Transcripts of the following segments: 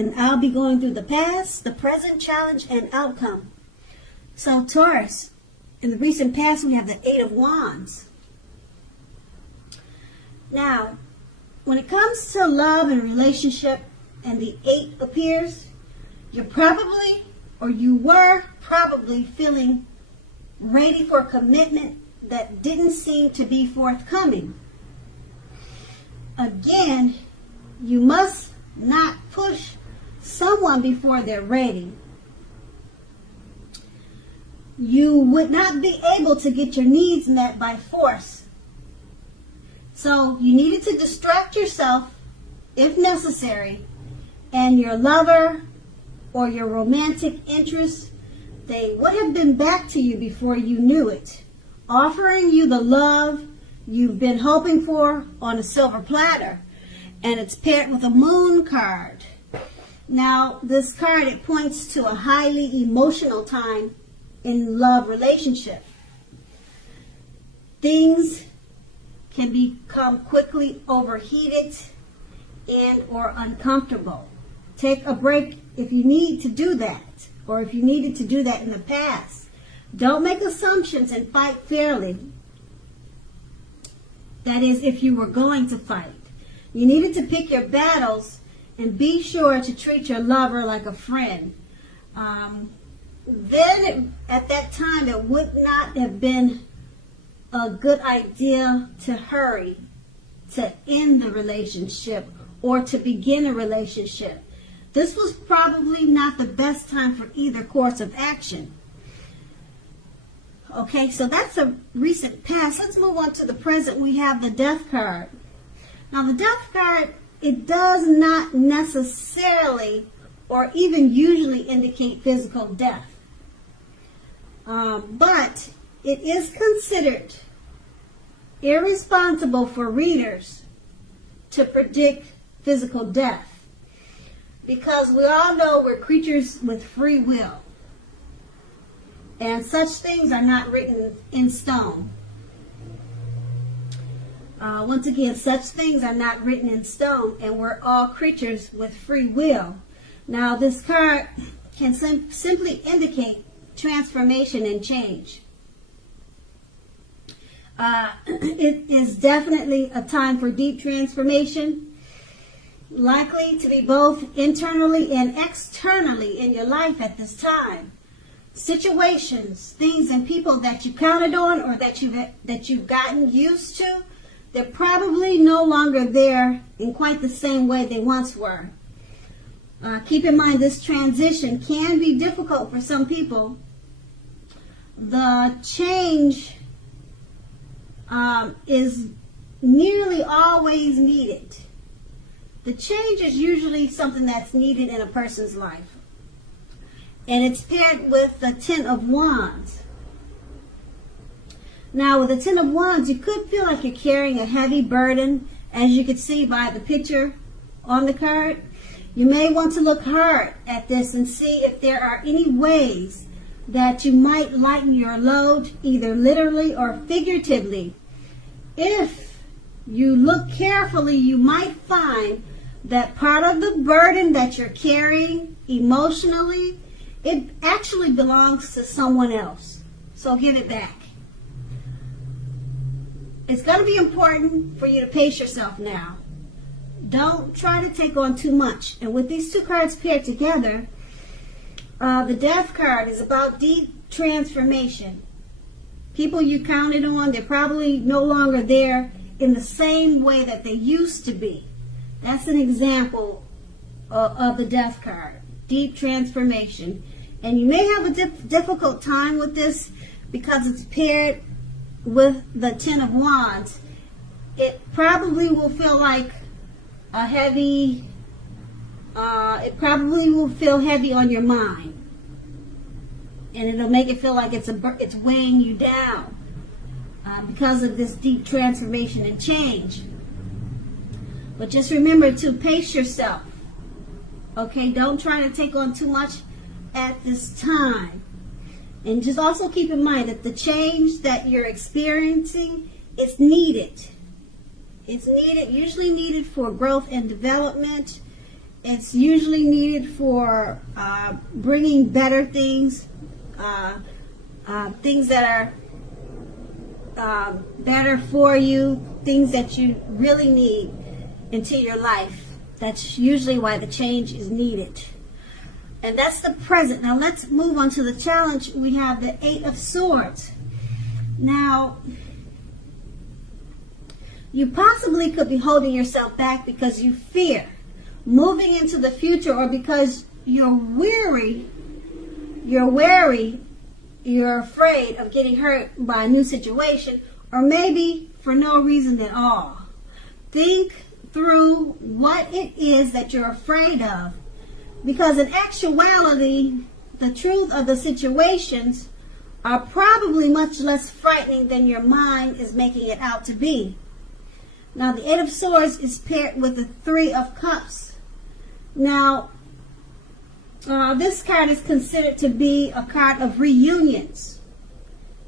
And I'll be going through the past, the present, challenge, and outcome. So Taurus, in the recent past, we have the Eight of Wands. Now, when it comes to love and relationship and the 8 appears, you're probably, or you were probably feeling ready for a commitment that didn't seem to be forthcoming. Again, you must not push someone before they're ready. You would not be able to get your needs met by force. So you needed to distract yourself if necessary, and your lover or your romantic interest, they would have been back to you before you knew it, offering you the love you've been hoping for on a silver platter. And it's paired with a moon card. Now, this card, it points to a highly emotional time in love relationship. Things can become quickly overheated and or uncomfortable. Take a break if you need to do that, or if you needed to do that in the past. Don't make assumptions and fight fairly. That is, if you were going to fight. You needed to pick your battles and be sure to treat your lover like a friend. At that time, it would not have been a good idea to hurry to end the relationship or to begin a relationship. This was probably not the best time for either course of action. Okay, so that's a recent past. Let's move on to the present. We have the Death card. Now, the Death card, it does not necessarily or even usually indicate physical death. But it is considered irresponsible for readers to predict physical death, because we all know we're creatures with free will, and such things are not written in stone. Once again, such things are not written in stone, and we're all creatures with free will. Now, this card can simply indicate transformation and change. It is definitely a time for deep transformation, likely to be both internally and externally in your life at this time. Situations, things, and people that you counted on or that you've gotten used to, they're probably no longer there in quite the same way they once were. Keep in mind, this transition can be difficult for some people. The change is nearly always needed. The change is usually something that's needed in a person's life. And it's paired with the Ten of Wands. Now, with the Ten of Wands, you could feel like you're carrying a heavy burden, as you can see by the picture on the card. You may want to look hard at this and see if there are any ways that you might lighten your load, either literally or figuratively. If you look carefully, you might find that part of the burden that you're carrying emotionally, it actually belongs to someone else. So give it back. It's going to be important for you to pace yourself now. Don't try to take on too much. And with these two cards paired together, the Death card is about deep transformation. People you counted on, they're probably no longer there in the same way that they used to be. That's an example of the Death card. Deep transformation. And you may have a difficult time with this because it's paired with the Ten of Wands. It probably will feel like a heavy, it probably will feel heavy on your mind. And it'll make it feel like it's weighing you down because of this deep transformation and change. But just remember to pace yourself. Okay, don't try to take on too much at this time. And just also keep in mind that the change that you're experiencing is needed. It's needed, usually needed for growth and development. It's usually needed for bringing better things, things that are better for you, things that you really need into your life. That's usually why the change is needed. And that's the present. Now let's move on to the challenge. We have the Eight of Swords. Now, you possibly could be holding yourself back because you fear moving into the future, or because you're wary, you're afraid of getting hurt by a new situation, or maybe for no reason at all. Think through what it is that you're afraid of, because in actuality, the truth of the situations are probably much less frightening than your mind is making it out to be. Now, the Eight of Swords is paired with the Three of Cups. Now, this card is considered to be a card of reunions,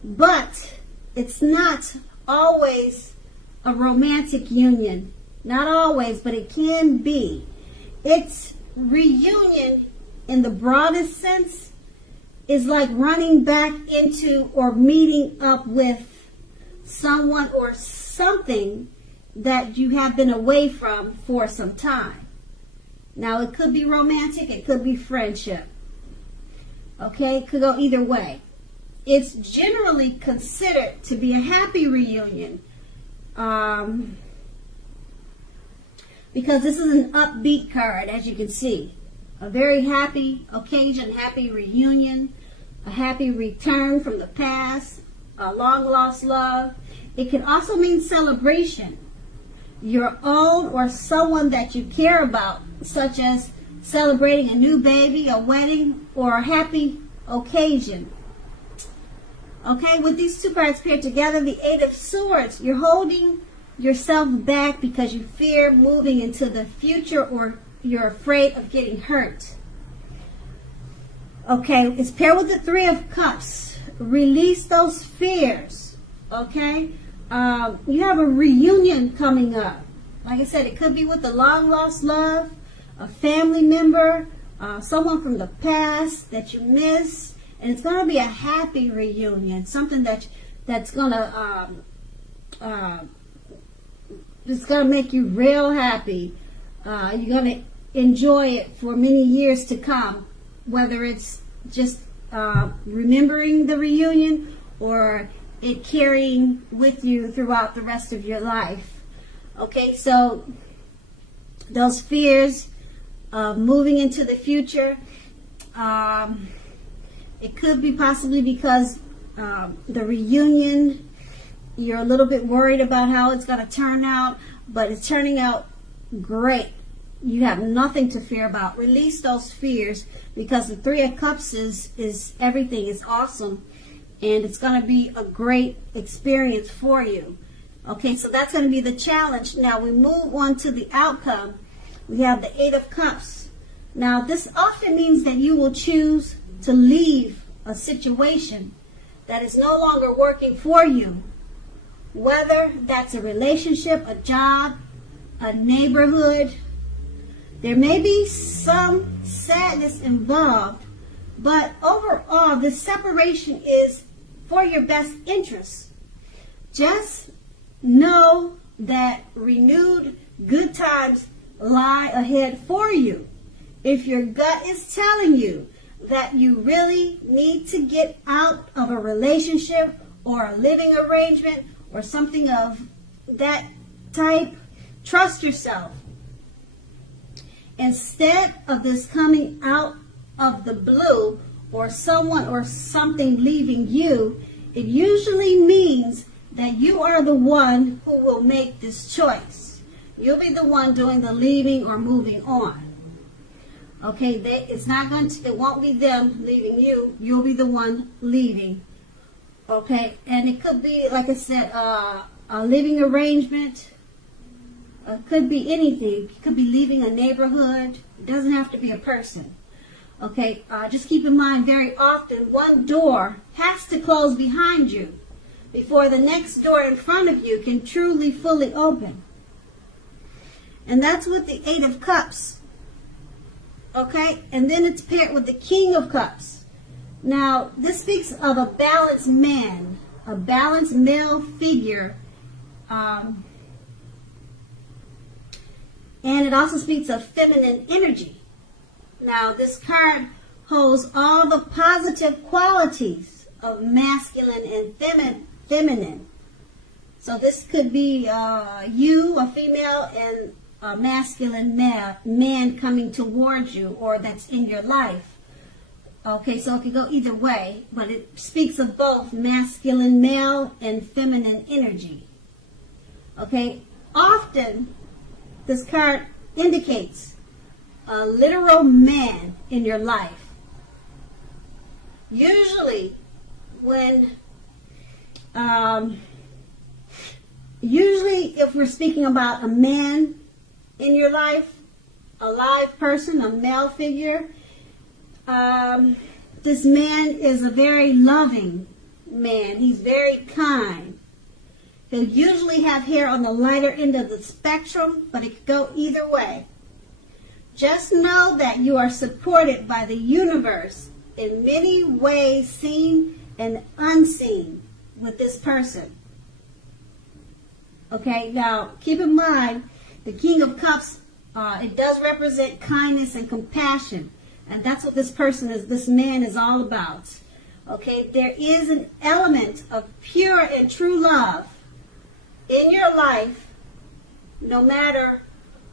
but it's not always a romantic union. Not always, but it can be. It's reunion in the broadest sense is like running back into or meeting up with someone or something that you have been away from for some time. Now, it could be romantic, it could be friendship. Okay, it could go either way. It's generally considered to be a happy reunion because this is an upbeat card, as you can see. A very happy occasion, happy reunion, a happy return from the past, a long-lost love. It can also mean celebration. Your own or someone that you care about, such as celebrating a new baby, a wedding, or a happy occasion. Okay, with these two cards paired together, the Eight of Swords, you're holding yourself back because you fear moving into the future, or you're afraid of getting hurt. Okay, it's paired with the Three of Cups. Release those fears. Okay, you have a reunion coming up. Like I said, it could be with a long-lost love, a family member, someone from the past that you miss, and it's going to be a happy reunion, something that's going to it's going to make you real happy. You're going to enjoy it for many years to come, whether it's just remembering the reunion or it carrying with you throughout the rest of your life. Okay, so those fears of moving into the future, it could be possibly because the reunion, you're a little bit worried about how it's going to turn out, but it's turning out great. You have nothing to fear about. Release those fears, because the Three of Cups is everything. It's awesome, and it's going to be a great experience for you. Okay, so that's going to be the challenge. Now we move on to the outcome. We have the Eight of Cups. Now this often means that you will choose to leave a situation that is no longer working for you. Whether that's a relationship, a job, a neighborhood. There may be some sadness involved, but overall, this separation is for your best interest. Just know that renewed good times lie ahead for you. If your gut is telling you that you really need to get out of a relationship or a living arrangement or something of that type, trust yourself. Instead of this coming out of the blue or someone or something leaving you, it usually means that you are the one who will make this choice. You'll be the one doing the leaving or moving on. Okay, it won't be them leaving you. You'll be the one leaving. Okay, and it could be, like I said, a living arrangement. Could be anything. It could be leaving a neighborhood. It doesn't have to be a person. Okay, just keep in mind, very often one door has to close behind you before the next door in front of you can truly, fully open. And that's with the Eight of Cups. Okay, and then it's paired with the King of Cups. Now, this speaks of a balanced man, a balanced male figure. And it also speaks of feminine energy. Now, this card holds all the positive qualities of masculine and feminine. So this could be you, a female, and a masculine man coming towards you, or that's in your life. Okay, so it could go either way, but it speaks of both masculine male and feminine energy. Okay, often this card indicates a literal man in your life. Usually if we're speaking about a man in your life, a live person, a male figure, this man is a very loving man. He's very kind. He'll usually have hair on the lighter end of the spectrum, but it could go either way. Just know that you are supported by the universe in many ways, seen and unseen, with this person. Okay, now keep in mind, the King of Cups, it does represent kindness and compassion. And that's what this man is all about. Okay, there is an element of pure and true love in your life, no matter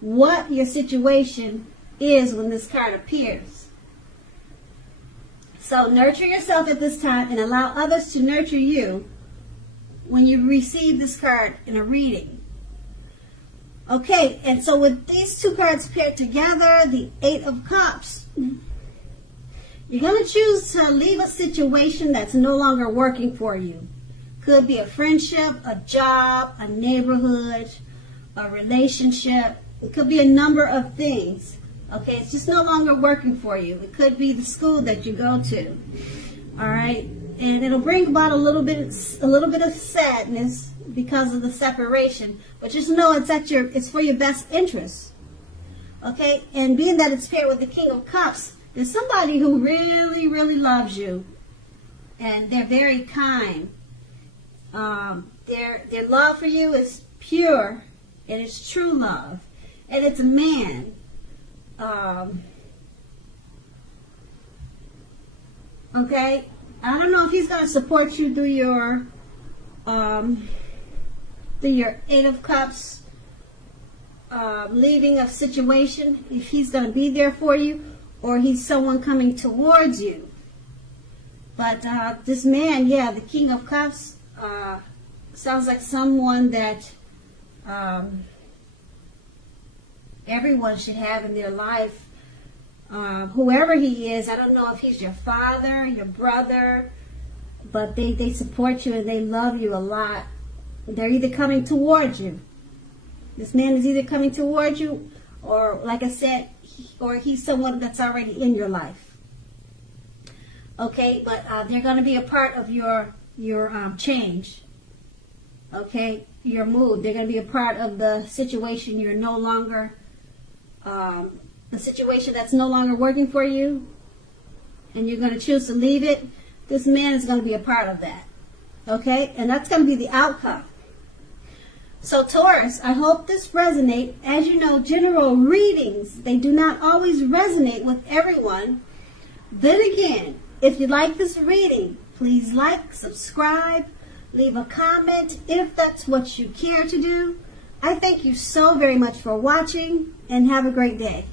what your situation is when this card appears. So nurture yourself at this time and allow others to nurture you when you receive this card in a reading. Okay, and so with these two cards paired together, the Eight of Cups, you're going to choose to leave a situation that's no longer working for you. Could be a friendship, a job, a neighborhood, a relationship. It could be a number of things. Okay, it's just no longer working for you. It could be the school that you go to. All right, and it'll bring about a little bit of sadness because of the separation. But just know it's for your best interest. Okay, and being that it's paired with the King of Cups, there's somebody who really, really loves you, and they're very kind. Their love for you is pure, and it's true love, and it's a man. Okay, I don't know if he's going to support you through your Eight of Cups, leaving a situation, if he's going to be there for you, or he's someone coming towards you. But this man, yeah, the King of Cups, sounds like someone that everyone should have in their life. Whoever he is, I don't know if he's your father, your brother, but they support you and they love you a lot. They're either coming towards you. This man is either coming towards you, or like I said, or he's someone that's already in your life. Okay, but they're going to be a part of your change. Okay, your mood. They're going to be a part of the situation you're no longer, the situation that's no longer working for you, and you're going to choose to leave it. This man is going to be a part of that. Okay, and that's going to be the outcome. So Taurus, I hope this resonates. As you know, general readings, they do not always resonate with everyone. Then again, if you like this reading, please like, subscribe, leave a comment if that's what you care to do. I thank you so very much for watching, and have a great day.